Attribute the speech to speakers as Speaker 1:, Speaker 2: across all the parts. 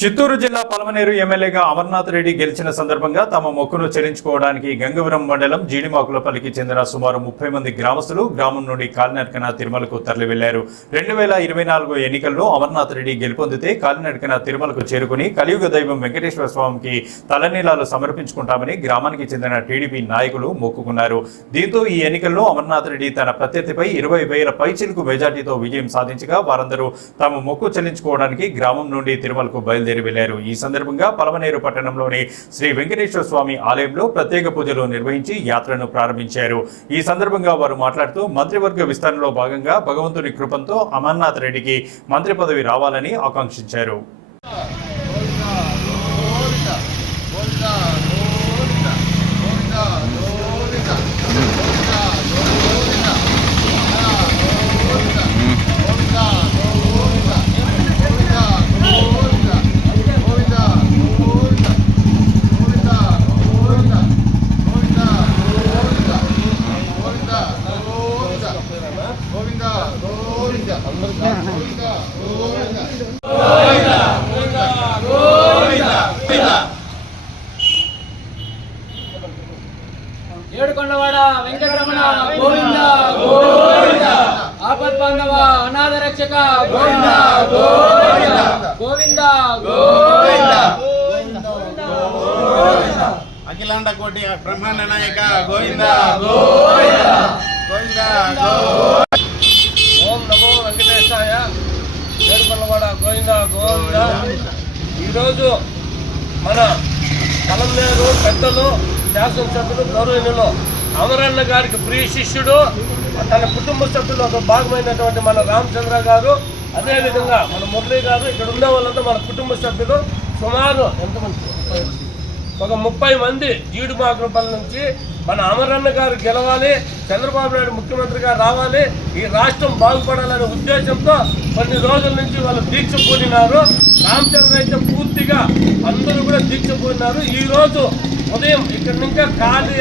Speaker 1: చిత్తూరు జిల్లా పలమనేరు ఎమ్మెల్యేగా అమర్నాథ్ రెడ్డి గెలిచిన సందర్భంగా తమ మొక్కును చెల్లించుకోవడానికి గంగవరం మండలం జీడిమాకులపల్లికి చెందిన సుమారు ముప్పై మంది గ్రామస్తులు గ్రామం నుండి కాలినడకన తిరుమలకు తరలి వెళ్ళారు రెండు వేల ఇరవై నాలుగు ఎన్నికల్లో అమర్నాథ్ రెడ్డి గెలుపొందితే కాలినడకన తిరుమలకు చేరుకుని కలియుగ దైవం వెంకటేశ్వర స్వామికి తలనీలాలు సమర్పించుకుంటామని గ్రామానికి చెందిన టీడీపీ నాయకులు మొక్కుకున్నారు. దీంతో ఈ ఎన్నికల్లో అమర్నాథ్ రెడ్డి తన ప్రత్యర్థిపై ఇరవై వేల పైచిలకు మెజార్టీతో విజయం సాధించగా వారందరూ తమ మొక్కు చెల్లించుకోవడానికి గ్రామం నుండి తిరుమలకు బయలుదేరి వెళ్ళారు ఈ సందర్భంగా పలమనేరు పట్టణంలోని శ్రీ వెంకటేశ్వర స్వామి ఆలయంలో ప్రత్యేక పూజలు నిర్వహించి యాత్రను ప్రారంభించారు. ఈ సందర్భంగా వారు మాట్లాడుతూ మంత్రివర్గ విస్తరణలో భాగంగా భగవంతుని కృపంతో అమర్నాథ్ రెడ్డికి మంత్రి పదవి రావాలని ఆకాంక్షించారు.
Speaker 2: బాంధవ అనాథ రక్షక గోవింద గోవింద. గోవింద గోవింద.
Speaker 3: అఖిలాండ కోటి బ్రహ్మాండ నాయక గోవింద గోవింద. గోవింద
Speaker 4: ఓం నమో వెంకటేశాయ. ఏడుకొండవాడ గోవింద గోవింద. ఈరోజు మన కలంనేరు పెద్దలు శాసనసభ్యులు గౌరవనీయులు అమరన్న గారికి ప్రియ శిష్యుడు తన కుటుంబ సభ్యులు ఒక భాగమైనటువంటి మన రామచంద్ర గారు అదేవిధంగా మన మురళి గారు ఇక్కడ ఉన్న వాళ్ళంతా మన కుటుంబ సభ్యులు సుమారు ఎంతమంది? ఒక ముప్పై మంది జీడిమాకులపల్లి నుంచి మన అమరన్న గారు గెలవాలి చంద్రబాబు నాయుడు ముఖ్యమంత్రిగా రావాలి ఈ రాష్ట్రం బాగుపడాలనే ఉద్దేశంతో కొన్ని రోజుల నుంచి వాళ్ళు దీక్ష పూనినారు రామచంద్ర అయితే పూర్తిగా అందరూ కూడా దీక్ష పూనినారు ఈరోజు ఉదయం ఇక్కడ నుంచి ఖాళీ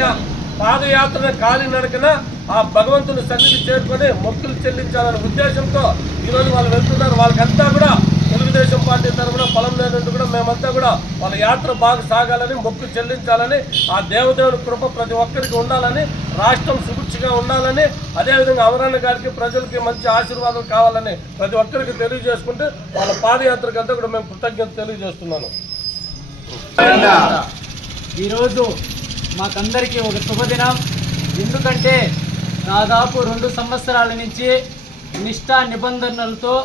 Speaker 4: పాదయాత్ర కాలినడకన నడకన ఆ భగవంతుని సన్నిధి చేరుకొని మొక్కులు చెల్లించాలనే ఉద్దేశంతో ఈరోజు వాళ్ళు వెళ్తున్నారు. వాళ్ళకంతా కూడా తెలుగుదేశం పార్టీ తరఫున పొలం లేనట్టు కూడా మేమంతా కూడా వాళ్ళ యాత్ర బాగా సాగాలని మొక్కు చెల్లించాలని ఆ దేవదేవుని కృప ప్రతి ఒక్కరికి ఉండాలని రాష్ట్రం సుభిక్షగా ఉండాలని అదేవిధంగా అమరాన్న గారికి ప్రజలకి మంచి ఆశీర్వాదం కావాలని ప్రతి ఒక్కరికి తెలియజేసుకుంటే వాళ్ళ పాదయాత్రకంతా కూడా మేము కృతజ్ఞత తెలియజేస్తున్నాను.
Speaker 2: ఈరోజు మాకందరికీ ఒక శుభదినం. ఎందుకంటే దాదాపు రెండు సంవత్సరాల నుంచి నిష్ఠా నిబంధనలతో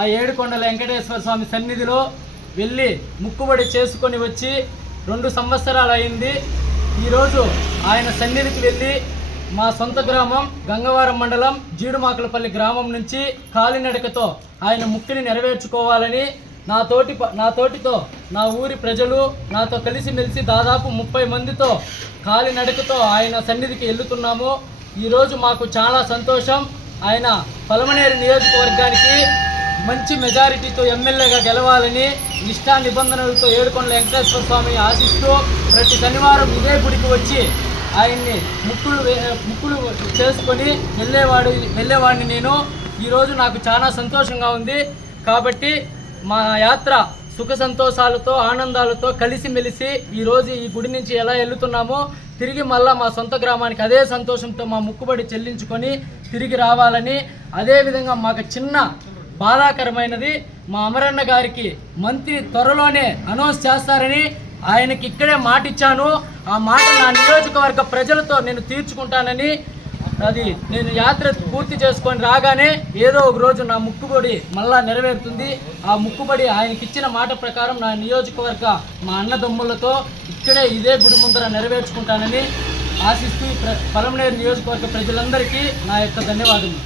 Speaker 2: ఆ ఏడుకొండల వెంకటేశ్వర స్వామి సన్నిధిలో వెళ్ళి ముక్కుబడి చేసుకొని వచ్చి రెండు సంవత్సరాలు అయింది. ఈరోజు ఆయన సన్నిధికి వెళ్ళి మా సొంత గ్రామం గంగవరం మండలం జీడుమాకులపల్లి గ్రామం నుంచి కాలినడకతో ఆయన ముక్కుని నెరవేర్చుకోవాలని నా తోటి ప- నా తోటితో నా ఊరి ప్రజలు నాతో కలిసిమెలిసి దాదాపు ముప్పై మందితో కాలినడకతో ఆయన సన్నిధికి వెళ్తున్నాము ఈరోజు మాకు చాలా సంతోషం. ఆయన పలమనేరు నియోజకవర్గానికి మంచి మెజారిటీతో ఎమ్మెల్యేగా గెలవాలని నిష్ఠా నిబంధనలతో ఏడుకొండల వెంకటేశ్వర స్వామి ఆశిస్తూ ప్రతి శనివారం ఇదే గుడికి వచ్చి ఆయన్ని ముక్కులు ముక్కులు చేసుకొని వెళ్ళేవాడు వెళ్ళేవాడిని నేను. ఈరోజు నాకు చాలా సంతోషంగా ఉంది. కాబట్టి మా యాత్ర సుఖ సంతోషాలతో ఆనందాలతో కలిసిమెలిసి ఈరోజు ఈ గుడి నుంచి ఎలా వెళ్తున్నామో తిరిగి మళ్ళా మా సొంత గ్రామానికి అదే సంతోషంతో మా ముక్కుబడి చెల్లించుకొని తిరిగి రావాలని అదేవిధంగా మాకు చిన్న బాధాకరమైనది మా అమరన్న గారికి మంత్రి త్వరలోనే అనౌన్స్ చేస్తారని ఆయనకి ఇక్కడే మాట ఇచ్చాను ఆ మాట నా నియోజకవర్గ ప్రజలతో నేను తీర్చుకుంటానని అది నేను యాత్ర పూర్తి చేసుకొని రాగానే ఏదో ఒక రోజు నా ముక్కుబడి మళ్ళా నెరవేరుతుంది. ఆ ముక్కుబడి ఆయనకి ఇచ్చిన మాట ప్రకారం నా నియోజకవర్గ మా అన్నదమ్ములతో ఇక్కడే ఇదే గుడి ముందర నెరవేర్చుకుంటానని ఆశిస్తూ ప్ర- పలమనేరు నియోజకవర్గ ప్రజలందరికీ నా యొక్క ధన్యవాదములు.